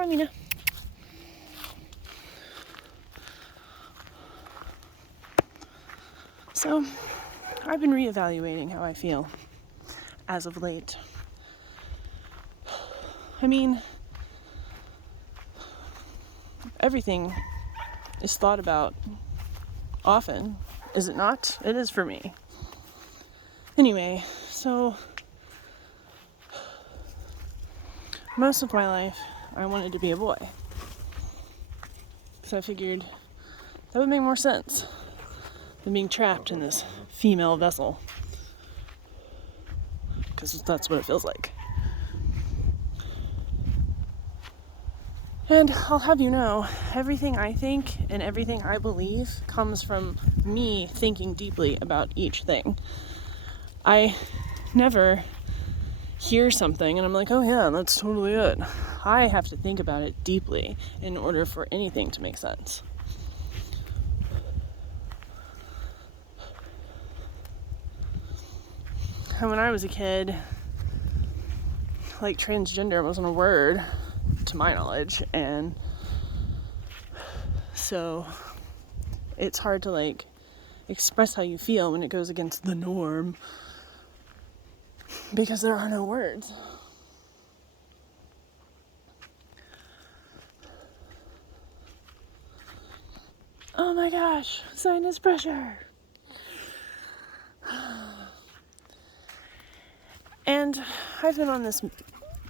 Carlina. So, I've been reevaluating how I feel as of late. I mean, everything is thought about often, is it not? It is for me. Anyway, so most of my life I wanted to be a boy. So I figured that would make more sense than being trapped in this female vessel. Because that's what it feels like. And I'll have you know, everything I think and everything I believe comes from me thinking deeply about each thing. I never hear something and I'm like, oh yeah, that's totally it. I have to think about it deeply in order for anything to make sense. And when I was a kid, like, transgender wasn't a word to my knowledge, and so it's hard to like express how you feel when it goes against the norm because there are no words. Oh my gosh, sinus pressure. And I've been on this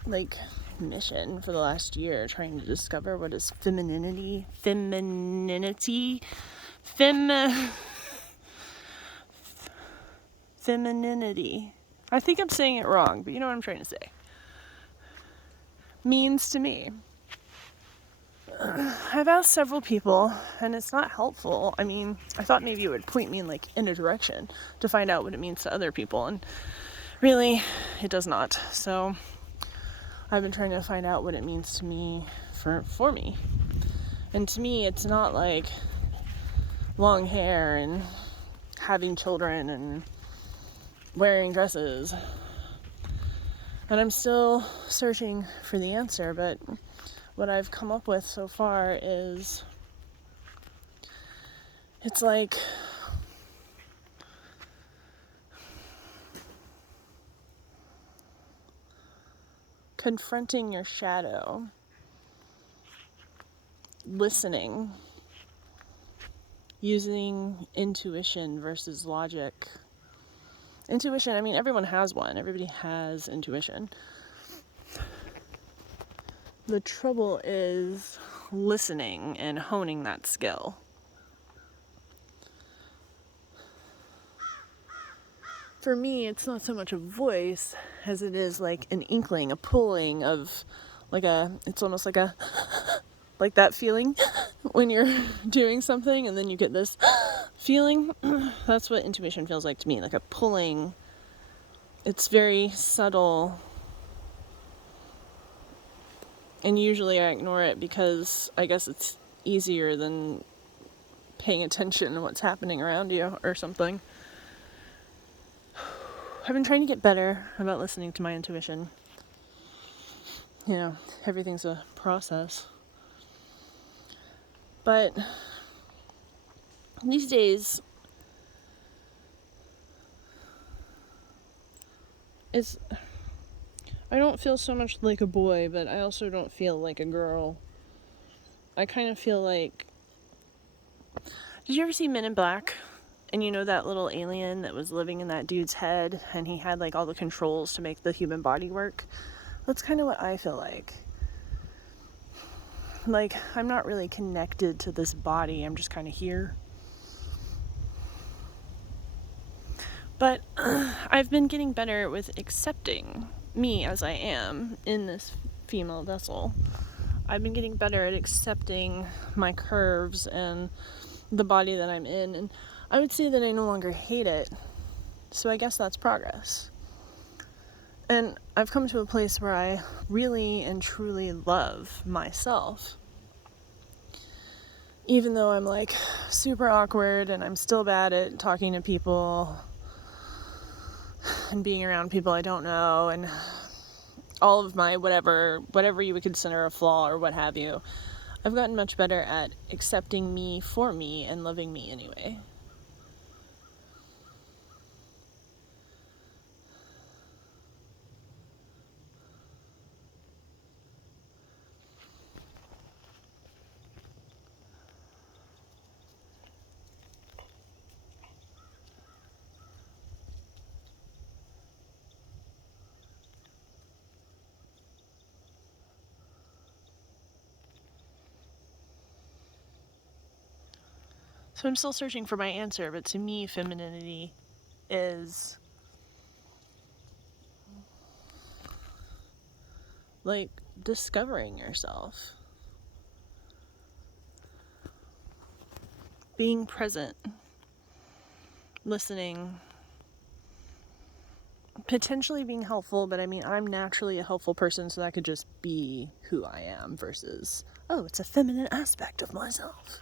like mission for the last year trying to discover what is femininity. I think I'm saying it wrong, but you know what I'm trying to say. Means to me. I've asked several people, and it's not helpful. I mean, I thought maybe it would point me in a direction to find out what it means to other people, and really, it does not. So I've been trying to find out what it means to me for me. And to me, it's not like long hair and having children and wearing dresses. And I'm still searching for the answer, but what I've come up with so far is it's like confronting your shadow, listening, using intuition versus logic. Intuition, I mean, everyone has one. Everybody has intuition. The trouble is listening and honing that skill. For me, it's not so much a voice as it is like an inkling, a pulling of it's almost like like that feeling when you're doing something and then you get this feeling. That's what intuition feels like to me, like a pulling. It's very subtle. And usually I ignore it because I guess it's easier than paying attention to what's happening around you or something. I've been trying to get better about listening to my intuition. You know, everything's a process. But these days, I don't feel so much like a boy, but I also don't feel like a girl. I kind of feel like... Did you ever see Men in Black? And you know that little alien that was living in that dude's head, and he had like all the controls to make the human body work? That's kind of what I feel like. Like, I'm not really connected to this body, I'm just kind of here. But I've been getting better with accepting me as I am in this female vessel. I've been getting better at accepting my curves and the body that I'm in, and I would say that I no longer hate it. So I guess that's progress. And I've come to a place where I really and truly love myself. Even though I'm like super awkward and I'm still bad at talking to people and being around people I don't know, and all of my whatever you would consider a flaw or what have you, I've gotten much better at accepting me for me and loving me anyway. So I'm still searching for my answer, but to me, femininity is like discovering yourself, being present, listening, potentially being helpful, but I mean, I'm naturally a helpful person, so that could just be who I am versus, oh, it's a feminine aspect of myself.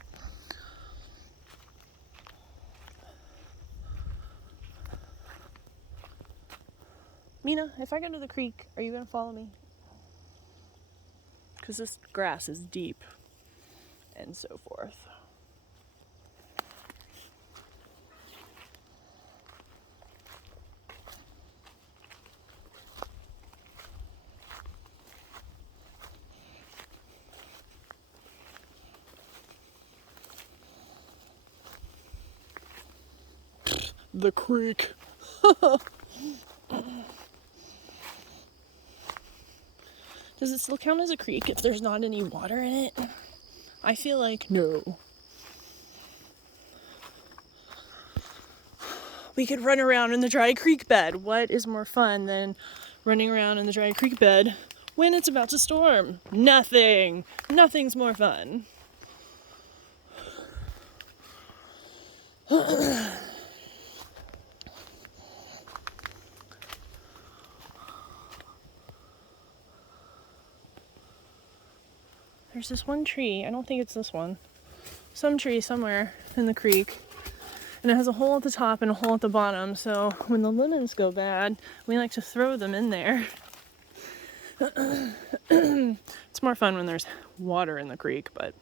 Mina, if I go to the creek, are you going to follow me? Because this grass is deep and so forth. The creek. Does it still count as a creek if there's not any water in it? I feel like no. We could run around in the dry creek bed. What is more fun than running around in the dry creek bed when it's about to storm? Nothing. Nothing's more fun. There's this one tree, I don't think it's this one, some tree somewhere in the creek, and it has a hole at the top and a hole at the bottom, so when the lemons go bad, we like to throw them in there. It's more fun when there's water in the creek, but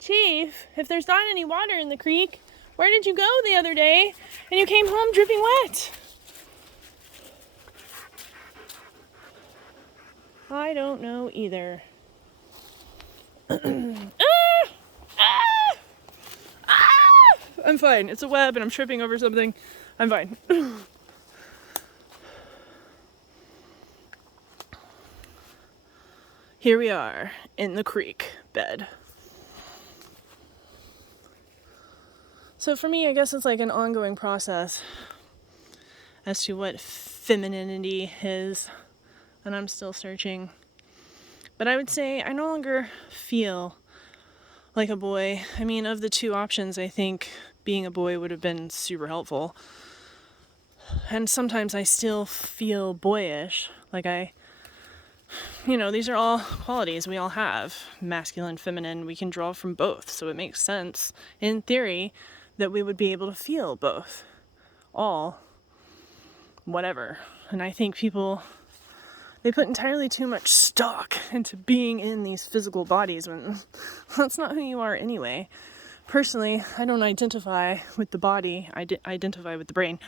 Chief, if there's not any water in the creek, where did you go the other day and you came home dripping wet? I don't know either. I'm fine. It's a web and I'm tripping over something. I'm fine. Here we are in the creek bed. So for me, I guess it's like an ongoing process as to what femininity is, and I'm still searching. But I would say I no longer feel like a boy. I mean, of the two options, I think being a boy would have been super helpful. And sometimes I still feel boyish. Like these are all qualities we all have. Masculine, feminine, we can draw from both. So it makes sense, in theory, that we would be able to feel both. All. Whatever. And I think people, they put entirely too much stock into being in these physical bodies when that's not who you are anyway. Personally, I don't identify with the body, I identify with the brain.